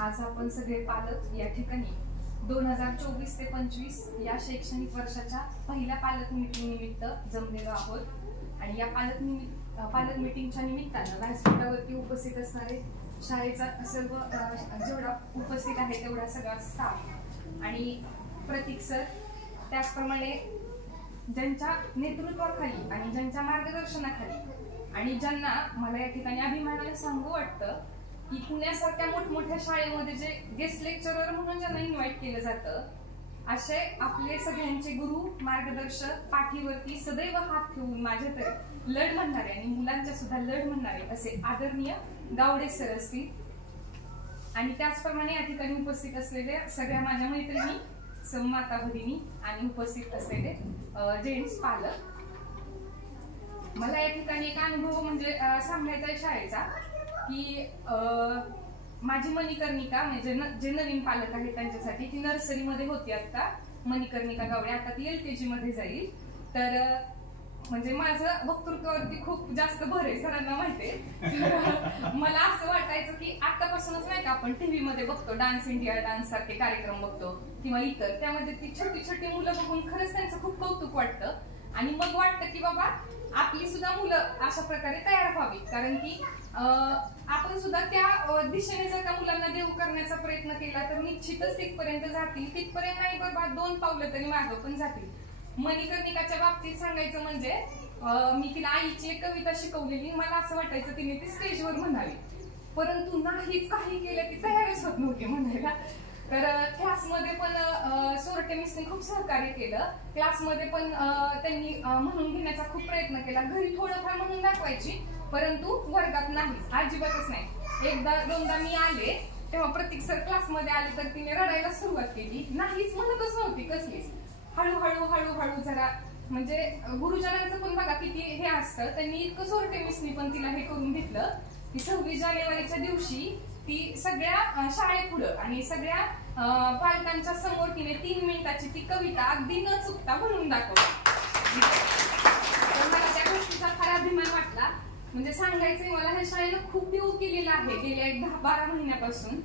आज आपण सगळे पालक या ठिकाणी 2024 ते 25 या शैक्षणिक वर्षाच्या पहिल्या पालक मीटिंग निमित्त जमलेलो आहोत आणि या पालक मीटिंगच्या निमित्तानं व्यासपीठावरती उपस्थित असणारे शाळेचा सर्व जेवढा उपस्थित आहे तेवढा सगळा स्टाफ आणि प्रतीक सर, त्याचप्रमाणे ज्यांच्या नेतृत्वाखाली आणि ज्यांच्या मार्गदर्शनाखाली आणि ज्यांना मला या ठिकाणी अभिमानाने सांगू वाटतं की पुण्यासारख्या मोठमोठ्या शाळेमध्ये जे गेस्ट लेक्चरर म्हणून ज्यांना इन्व्हाइट केलं जातं, असे आपले सगळ्यांचे गुरु मार्गदर्शक पाठीवरती सदैव हात ठेवून माझे तरी लढ म्हणणारे आणि मुलांच्या सुद्धा लढ म्हणणारे असे आदरणीय गावडे सर असतील आणि त्याचप्रमाणे या ठिकाणी उपस्थित असलेले सगळ्या माझ्या मैत्रिणी, माता भगिनी आणि उपस्थित असलेले जेंट्स पालक. मला या ठिकाणी एक अनुभव म्हणजे सांगायचा आहे शाळेचा की माझी मणिकर्णिका म्हणजे जे नवीन पालक आहेत त्यांच्यासाठी ती नर्सरीमध्ये होती आता, मणिकर्णिका गावडे. आता ती LKG मध्ये जाईल. तर म्हणजे माझं वक्तृत्वावरती खूप जास्त भर आहे, सरांना माहिती आहे. मला असं वाटायचं की आतापासूनच नाही का आपण टीव्ही मध्ये बघतो डान्स इंडिया डान्स सारखे कार्यक्रम बघतो किंवा इतर, त्यामध्ये ती छोटी छोटी मुलं बघून खरंच त्यांचं खूप कौतुक वाटतं आणि मग वाटतं की बाबा आपली सुद्धा मुलं अशा प्रकारे तयार व्हावी, कारण की आपण सुद्धा त्या दिशेने जर का मुलांना देऊ करण्याचा प्रयत्न केला तर निश्चितच तिथपर्यंत जातील. तिथपर्यंत नाही बरोबर 2 पावलं तरी मागं पण जातील. मणिकर्णिकाच्या बाबतीत सांगायचं म्हणजे मी तिला आईची एक कविता शिकवलेली. मला असं वाटायचं तिने ती स्टेजवर म्हणावी, परंतु नाहीच काही केलं ती तयारच होत नव्हती म्हणायला. तर क्लासमध्ये पण सोरटे मिसने खूप सहकार्य केलं. क्लासमध्ये पण त्यांनी म्हणून घेण्याचा खूप प्रयत्न केला. घरी थोडंफार म्हणून दाखवायची, परंतु वर्गात नाहीच, अजिबातच नाही. एकदा दोनदा मी आले तेव्हा प्रतीक सर क्लासमध्ये आले तर तिने रडायला सुरुवात केली. नाहीच म्हणतच नव्हती कसलीच. हळूहळू हळूहळू जरा म्हणजे गुरुजनांचं पण बघा किती हे असतं. त्यांनी इतकं सोरटे मिसनी पण तिला हे करून घेतलं की 26 जानेवारीच्या दिवशी ती सगळ्या शाळेपुढं आणि सगळ्या पालकांच्या समोर तिने 3 मिनिटाची ती कविता अगदी न चुकता म्हणून दाखवली. तर मला त्या गोष्टीचा फार अभिमान वाटला. म्हणजे सांगायचंय मला ह्या शाळेनं खूप देऊ केलेला आहे गेल्या 10-12 महिन्यापासून.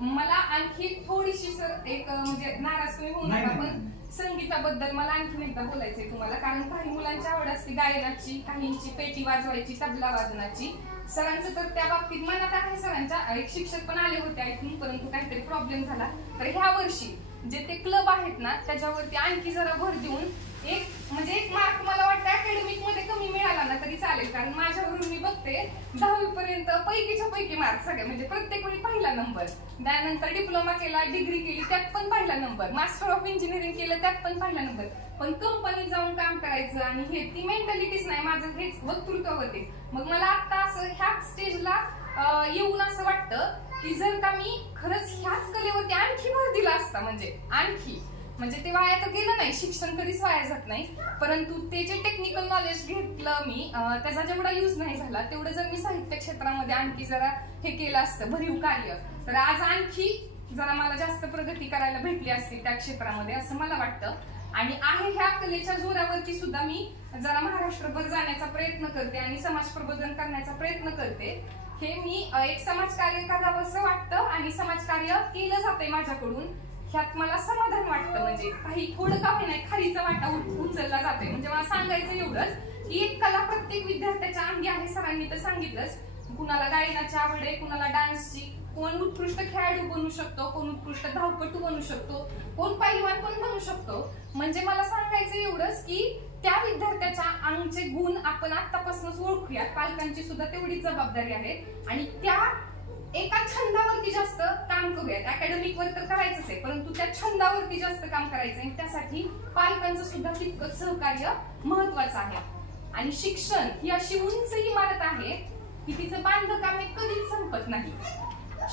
मला आणखी थोडीशी सर एक म्हणजे नाराज तुम्ही होऊ नका, पण संगीताबद्दल मला आणखीन एकदा बोलायचंय तुम्हाला, कारण काही मुलांची आवड असते गायनाची, काहींची पेटी वाजवायची, तबला वाजनाची. सरांचं तर त्या बाबतीत मनात आहे. सरांच्या एक शिक्षक पण आले होते ऐकून, परंतु काहीतरी प्रॉब्लेम झाला. तर ह्या वर्षी जे ते क्लब आहेत ना त्याच्यावरती आणखी जरा भर देऊन एक मार्क मला वाटतं अकॅडमिक मध्ये कमी मिळाला ना तरी चालेल, कारण माझ्यावरून मी बघते 10वी पर्यंत पैकीच्या पैकी मार्क सगळे म्हणजे प्रत्येक वेळी पहिला नंबर. त्यानंतर डिप्लोमा केला, डिग्री केली त्यात पण पहिला नंबर, मास्टर ऑफ इंजिनिअरिंग केलं त्यात पण पहिला नंबर. पण कंपनीत जाऊन काम करायचं आणि हे ती मेंटॅलिटीच नाही माझं, हेच वक्तृत्वावरती. मग मला आता असं ह्या स्टेजला येऊन असं वाटतं की जर का मी खरंच ह्याच कलेवरती आणखी भर दिला असता म्हणजे ते वाया तर गेलं नाही, शिक्षण कधीच वाया जात नाही, परंतु ते जे टेक्निकल नॉलेज घेतलं मी त्याचा जेवढा यूज नाही झाला तेवढं जर मी साहित्य क्षेत्रामध्ये आणखी जरा हे केलं असतं भरीव कार्य, तर आज आणखी जरा मला जास्त प्रगती करायला भेटली असती त्या क्षेत्रामध्ये असं मला वाटतं. आणि आहे ह्या कलेच्या जोरावरती सुद्धा मी जरा महाराष्ट्रभर जाण्याचा प्रयत्न करते आणि समाज प्रबोधन करण्याचा प्रयत्न करते. हे मी एक समाजकार्य करावं असं वाटतं आणि समाजकार्य केलं जातंय माझ्याकडून, ह्यात मला समाधान वाटतं. म्हणजे काही थोडं का नाही खालीचा वाटा उचलला जातोय. म्हणजे मला सांगायचं एवढंच की एक कला प्रत्येक विद्यार्थ्याच्या अंगी आहे. सरांनी तर सांगितलंच, कुणाला गायनाची आवड आहे, कुणाला डान्सची, कोण उत्कृष्ट खेळाडू बनू शकतो, कोण उत्कृष्ट धावपटू बनू शकतो, कोण पैलवान पण बनू शकतो. म्हणजे मला सांगायचं एवढंच की त्या विद्यार्थ्याच्या अंगचे गुण आपण आतापासूनच ओळखूयात. पालकांची सुद्धा तेवढीच जबाबदारी आहे आणि त्या एका छंदावरती जास्त काम करूयात. अकॅडमिक वर तर करायचंच आहे, परंतु त्या छंदावरती जास्त काम करायचं आणि त्यासाठी पालकांचं सुद्धा तितकंच सहकार्य महत्वाचं आहे. आणि शिक्षण ही अशी उंच इमारत आहे की तिचं बांधकाम हे कधीच संपत नाही.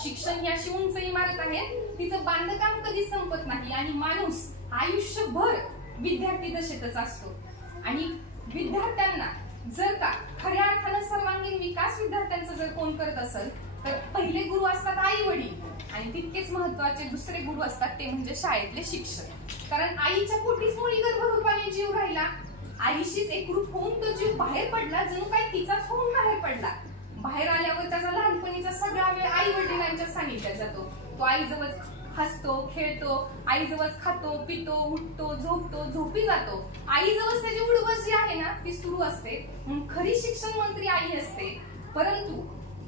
शिक्षण ही अशी उंच इमारत आहे, तिचं बांधकाम कधीच संपत नाही आणि माणूस आयुष्यभर विद्यार्थी दशेतच असतो. आणि विद्यार्थ्यांना जर का खऱ्या अर्थानं सर्वांगीण विकास विद्यार्थ्यांचा जर कोण करत असेल तर पहिले गुरु असतात आई वडील आणि तितकेच महत्वाचे दुसरे गुरु असतात ते म्हणजे शाळेतले शिक्षक. कारण आईच्या पोटीच मुली गर्भरूपाने जीव राहिला, आईशीच एकरूप होऊन तो जीव बाहेर पडला, जणू काय तिचाच होऊन बाहेर पडला. बाहेर आल्यावर त्याचा लहानपणीचा सगळा वेळ आई वडिलांच्या सानिध्यात जातो. तो आईजवळ हसतो, खेळतो, आईजवळ खातो, पितो, उठतो, झोपतो, झोपी जातो. आईजवळ त्याची उडबस जी आहे ना ती सुरू असते. खरी शिक्षण मंत्री आई असते. परंतु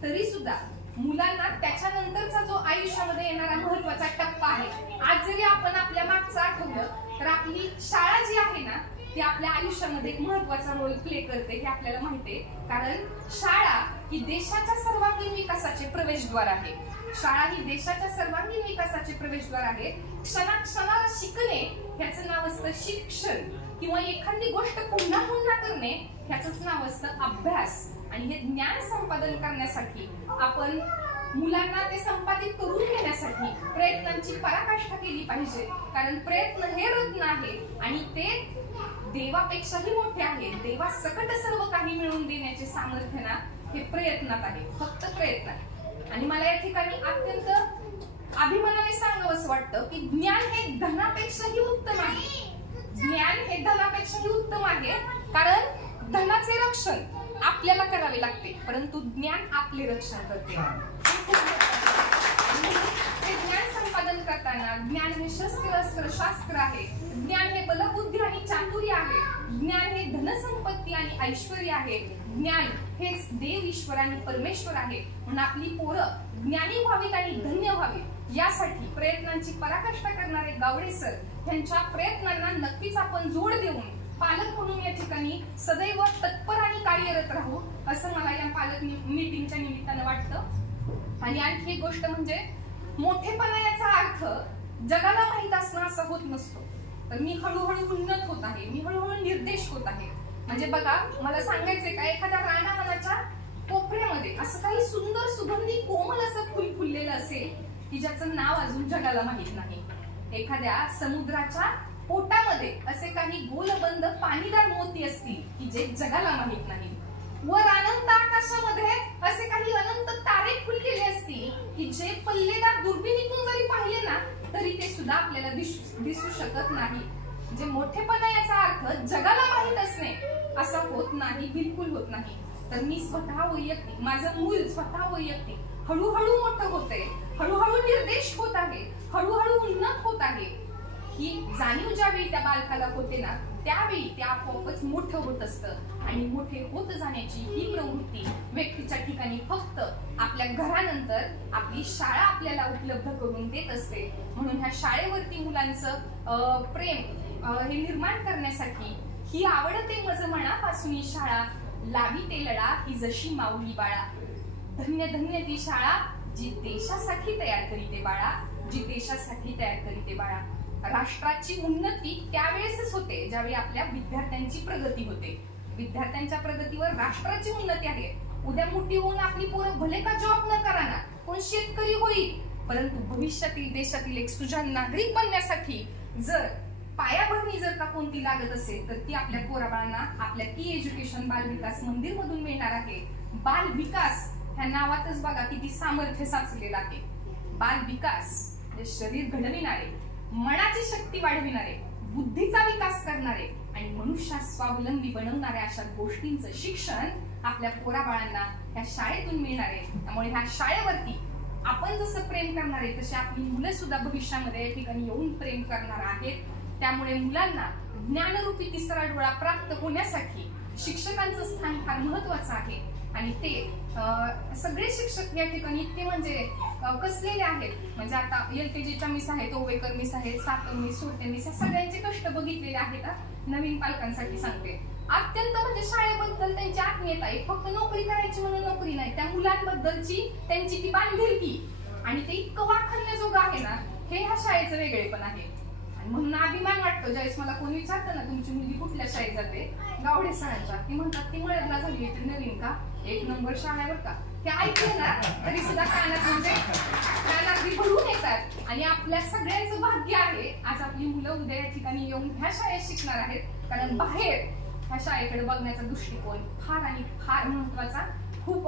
तरी सुद्धा मुलांना त्याच्यानंतरचा जो आयुष्यामध्ये येणारा महत्वाचा टप्पा आहे, आज जरी आपण आपल्या मागचं आठवलं तर आपली शाळा जी आहे ना ती आपल्या आयुष्यामध्ये एक महत्वाचा रोल प्ले करते हे आपल्याला माहिती आहे. कारण शाळा ही देशाच्या सर्वांगीण विकासाचे प्रवेशद्वार आहे. शाळा ही देशाच्या सर्वांगीण विकासाचे प्रवेशद्वार आहे. क्षणाक्षणाला शिकणे ह्याचं नाव असतं शिक्षण, किंवा एखादी गोष्ट पुन्हा पुन्हा करणे ह्याचंच नाव असतं अभ्यास. आणि हे ज्ञान संपादन करण्यासाठी आपण मुलांना ते संपादित करून घेण्यासाठी प्रयत्नांची पराकाष्ठा केली पाहिजे. कारण प्रयत्न हे रत्न आहे आणि ते देवापेक्षाही मोठे आहे. देवा सकट सर्व काही मिळवून देण्याचे सामर्थ्य ना हे प्रयत्नात आहे, फक्त प्रयत्नात. आणि मला या ठिकाणी अत्यंत अभिमानाने सांगावंसं वाटतं की ज्ञान हे धनापेक्षाही उत्तम आहे. ज्ञान हे धनापेक्षाही उत्तम आहे. कारण धनाचे रक्षण आपल्याला करावे लागते, परंतु ज्ञान आपले रक्षण करते. ज्ञान संपादन करताना ज्ञान हे शास्त्र आहे. ज्ञान हे बलबुद्धी आणि चातुर्य आहे. ज्ञान हे धनसंपत्ती आणि ऐश्वर्य आहे. ज्ञान हेच देव, ईश्वर आणि परमेश्वर आहे. म्हणून आपली पोरं ज्ञानी व्हावीत आणि धन्य व्हावीत यासाठी प्रयत्नांची पराकाष्ठा करणारे गावडे सर यांच्या प्रयत्नांना नक्कीच आपण जोड देऊन पालक म्हणून या ठिकाणी सदैव तत्पर आणि कार्यरत राहू असं मला या पालक मीटिंगच्या निमित्तानं वाटतं. आणि आणखी एक गोष्ट म्हणजे मोठेपणा याचा अर्थ जगाला माहित असणं असं होत नसतो. तर मी हळूहळू उन्नत होत आहे, मी हळूहळू निर्देश होत आहे. म्हणजे बघा, मला सांगायचंय का, एखाद्या रानावनाच्या कोपऱ्यामध्ये असं काही सुंदर सुगंधी कोमल असं फुल फुललेलं असेल की ज्याचं नाव अजून जगाला माहित नाही. एखाद्या समुद्राच्या पोटामध्ये असे काही गोलबंद पाणीदार मोती असतील की जे जगाला माहित नाही. वर अनंत आकाशामध्ये असे काही अनंत तारे फुललेले असतील की जे पल्लेदार दुर्बिणीतून जरी पाहिले ना तरी ते सुद्धा आपल्याला दिसू शकत नाही. म्हणजे मोठेपणा याचा अर्थ जगाला माहित असणे असं होत नाही, बिलकुल होत नाही. तर मी स्वतः वैयक्तिक, माझं मूल स्वतः वैयक्तिक हळूहळू मोठं होते, हळूहळू निर्देश होत आहे, हळूहळू उन्नत होत आहे. ही जाणीव ज्यावेळी त्या बालकाला होते ना त्यावेळी ते आपोआपच मोठं होत असतं. आणि मोठे होत जाण्याची ही प्रवृत्ती व्यक्तीच्या ठिकाणी फक्त आपल्या घरानंतर आपली शाळा आपल्याला उपलब्ध करून देत असते. म्हणून ह्या शाळेवरती मुलांचं प्रेम हे निर्माण करण्यासाठी ही आवडते मज मनापासून ही शाळा लावी ते लळा ही जशी माऊली बाळा. धन्य धन्य ती शाळा जी देशासाठी तयार करीते बाळा, जी देशासाठी तयार करीते बाळा. राष्ट्राची उन्नती त्यावेळेसच होते ज्यावेळी आपल्या विद्यार्थ्यांची प्रगती होते. विद्यार्थ्यांच्या प्रगतीवर राष्ट्राची उन्नती आहे. उद्या मोठी होऊन आपली पोरं भले का जॉब न कराना, कोण शेतकरी होईल, परंतु भविष्यातील देशातील एक सुजाण नागरिक बनण्यासाठी जर पायाभरणी जर का कोणती लागत असेल तर ती आपल्या पोराबाळांना आपल्या की एज्युकेशन बाल विकास मंदिर मधून मिळणार आहे. बाल विकास ह्या नावातच बघा किती सामर्थ्य साचलेलं आहे. बाल विकास म्हणजे शरीर घडविणारे, मनाची शक्ती वाढविणारे, बुद्धीचा विकास करणारे आणि मनुष्यात स्वावलंबी बनवणाऱ्या अशा गोष्टींचं शिक्षण आपल्या पोराबाळांना ह्या शाळेतून मिळणार आहे. त्यामुळे ह्या शाळेवरती आपण जसं प्रेम करणार आहे तशी आपली मुलं सुद्धा भविष्यामध्ये या ठिकाणी येऊन प्रेम करणार आहेत. त्यामुळे मुलांना ज्ञानरूपी तिसरा डोळा प्राप्त होण्यासाठी शिक्षकांचं स्थान फार महत्वाचं आहे. आणि ते सगळे शिक्षक या ठिकाणी इतके म्हणजे कसलेले आहेत. म्हणजे आता LKGच्या मिस आहेत, ओवेकर मिस आहेत, सातव मिस, सोडते मिस, सगळ्यांचे कष्ट बघितलेले आहेत. नवीन पालकांसाठी सांगते, अत्यंत म्हणजे शाळेबद्दल त्यांची आत्मीयता आहे. फक्त नोकरी करायची म्हणून नोकरी नाही, त्या मुलांबद्दलची त्यांची ती बांधिलकी आणि ते इतकं वाखाणण्याजोगं आहे ना, हे ह्या शाळेचं वेगळेपण आहे. आणि म्हणून अभिमान वाटतो ज्यावेळेस मला कोणी विचारतं ना तुमची मुलगी कुठल्या शाळेत जाते, गावडे सरांच्या, ती म्हणतात ती मळ्यातला झाली होती नवीन का, 1 नंबर शाळा आहे बरं का. हे ऐकलं ना तरी सुद्धा कानात म्हणजे कानात भरून येतात. आणि आपल्या सगळ्यांचं भाग्य आहे आज आपली मुलं उद्या या ठिकाणी येऊन ह्या शाळेत शिकणार आहेत. कारण बाहेर ह्या शाळेकडे बघण्याचा दृष्टिकोन फार आणि फार महत्वाचा, खूप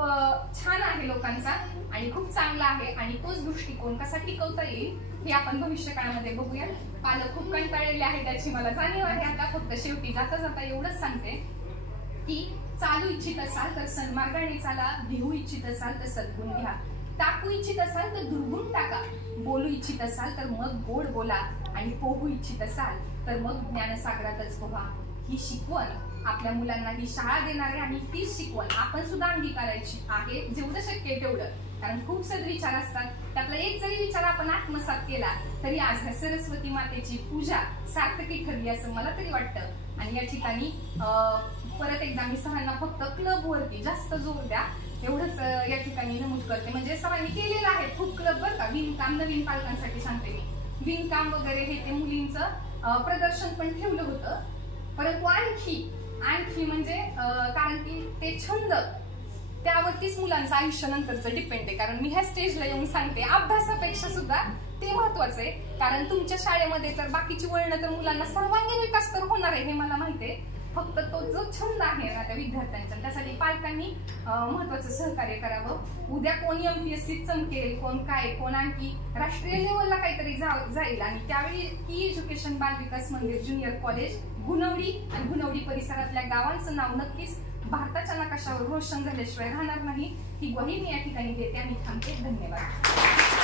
छान आहे लोकांचा आणि खूप चांगला आहे. आणि तोच दृष्टिकोन कसा टिकवता येईल हे आपण भविष्य काळामध्ये बघूया. पालक खूप कंटाळलेले आहे त्याची मला जाणीव आहे. आता फक्त शेवटी जाता जाता एवढंच सांगते की चालू इच्छित असाल तर सन्मार्गाने चाला, घेऊ इच्छित असाल तर सद्गुण घ्या. टाकू इच्छित असाल तर दुर्गुण टाका, बोलू इच्छित असाल तर मग गोड बोला, आणि पोहू इच्छित असाल तर मग ज्ञानसागरातच पोहा. ही शिकवण आपल्या मुलांना ही शाळा देणार आहे आणि ती शिकवण आपण सुद्धा अंगीकारायची आहे जेवढं शक्य आहे तेवढं. कारण खूप सद्विचार असतात, त्यातला एक जरी विचार आपण आत्मसात केला तरी आज ह्या सरस्वती मातेची पूजा सार्थकी ठरली असं मला तरी वाटतं. आणि या ठिकाणी परत एकदा मी सरांना फक्त क्लब वरती जास्त जोर द्या एवढंच या ठिकाणी नमूद करते. म्हणजे सरांनी केलेलं आहे खूप क्लब बरं का, विणकाम नवीन पालकांसाठी सांगते मी, विणकाम वगैरे हे ते मुलींचं प्रदर्शन पण ठेवलं होतं. परंतु आणखी म्हणजे कारण की ते छंद त्यावरतीच मुलांचं आयुष्य नंतरचं डिपेंड आहे. कारण मी ह्या स्टेजला येऊन सांगते अभ्यासापेक्षा सुद्धा ते महत्वाचं आहे. कारण तुमच्या शाळेमध्ये तर बाकीची वळणं तर मुलांना सर्वांगीण विकास तर होणार आहे हे मला माहिती आहे, फक्त तो जो छंद आहे ना त्या विद्यार्थ्यांचा त्यासाठी पालकांनी महत्वाचं सहकार्य करावं. उद्या कोण MPSC चमकेल, कोण काय, कोण आणखी राष्ट्रीय लेवलला काहीतरी जाईल आणि त्यावेळी ई एज्युकेशन बालविकास मंदिर ज्युनियर कॉलेज गुणवडी आणि गुणवडी परिसरातल्या गावांचं नाव नक्कीच भारताच्या नकाशावर रोशन झाल्याशिवाय राहणार नाही. ही ग्वाही मी या ठिकाणी देते आणि थांबते. धन्यवाद.